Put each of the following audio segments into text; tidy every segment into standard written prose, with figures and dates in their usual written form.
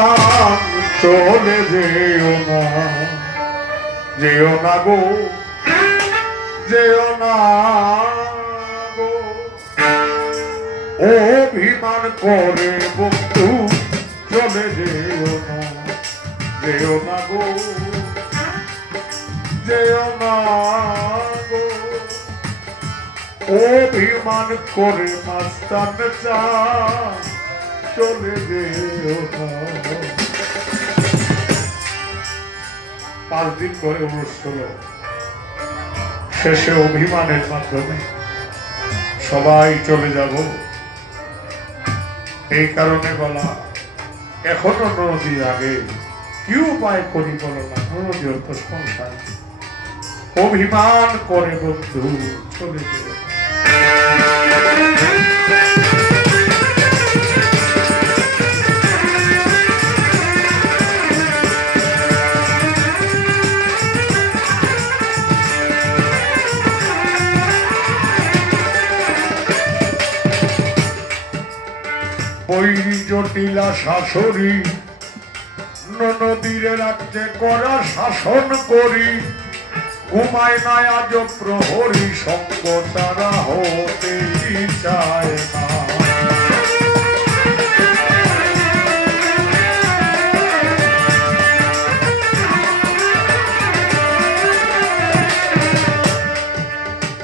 প্রাণ চলে যেও না গো, যেও না গো, অভিমান করে বন্ধু চলে যেও না গো, যেও না গো, অভিমান করে মাস্তান চা চলে যেও না। 5 দিন করে অনুষ্ঠান শেষে অভিমানের মাধ্যমে সবাই চলে যাব। এই কারণে বলা, এখনো নদী আগে কি উপায় করি বলো না, নদীর তো সংসার, অভিমান করে বন্ধু চলে যেও। বৈরী জটিলা শাশুড়ি নদীর রাজ্যে করা শাসন করি, ঘুমায় না আজ প্রহরী, সঙ্গ তারা হতেই চায় না।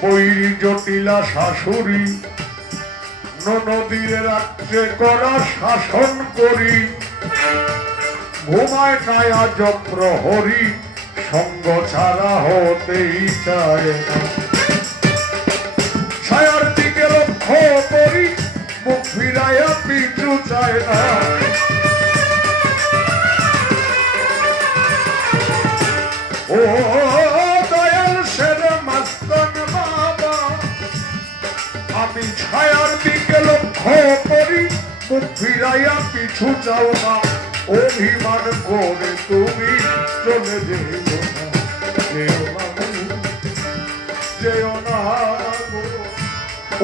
বৈরী জটিলা শাশুড়ি নদীর রাত্রে করা শাসন করি, ঘুমায় নাই আজ প্রহরী, সঙ্গ ছাড়া হতেই চায় না। ছায়ার দিকে লক্ষ্য করি, মুখ ফিরাইয়া পিছু চায় না। ও দয়াল সের মাস্তান বাবা, আমি ছায়ার দিকে লক্ষ্য করি, মুখ ফিরাইয়া পিছু চাও না। অভিমান করে তুমি চলে যেও না, যেও না যেও না গো,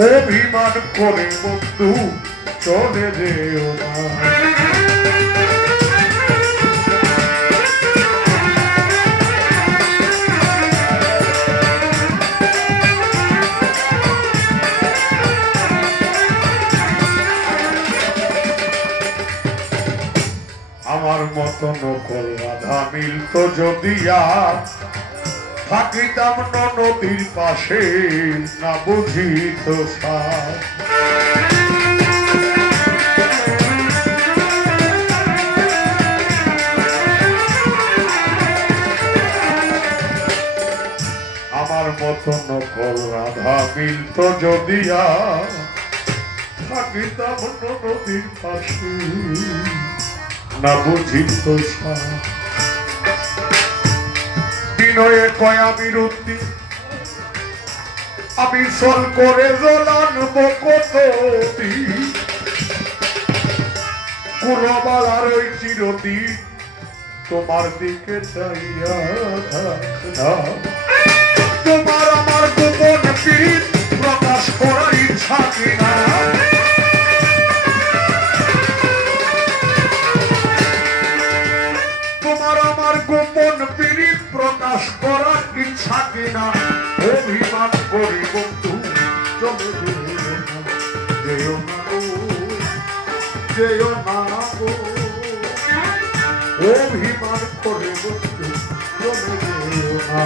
অভিমান করে বন্ধু চলে যেও না। আমার মতো নকল রাধা মিলত যদি আর থাকিতাম নদীর পাশে, না বুঝিত সার। আমার মতো নকল রাধা মিলত যদি আর থাকিতাম নদীর পাশে, না বুঝিত বিনয়ে কয় আমি রুদ্ধি, আমি সল করে জলানব কত কুরবালার ওই চিরদিন তোমার দিকে চাইয়া থাকলাম। তোমার আমার গোপন পীড়িত প্রকাশ করার ইচ্ছা কিনা, গোপন পীড়িত প্রকাশ করার ইচ্ছা কিনা, অভিমান করি বন্ধু চলে যেও না গো, যেও না গো, অভিমান করে বন্ধু চলে যেও না।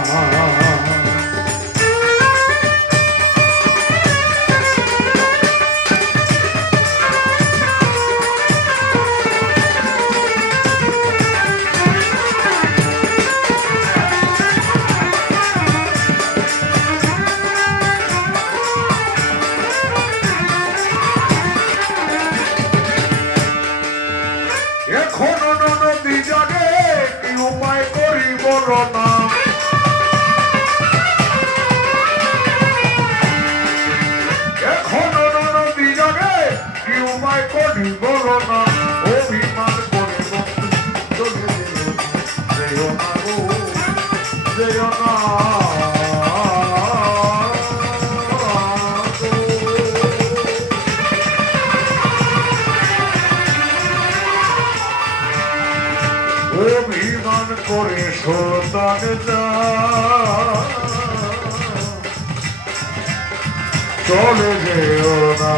এখনো নদী জাগে কি উপায় করি বলো না, এখনো নদী জাগে কি উপায় করি বলো না, অভিমান করে চলে যেও না গো, যেও না। অভিমান করে সন্তান যা চলে যেও না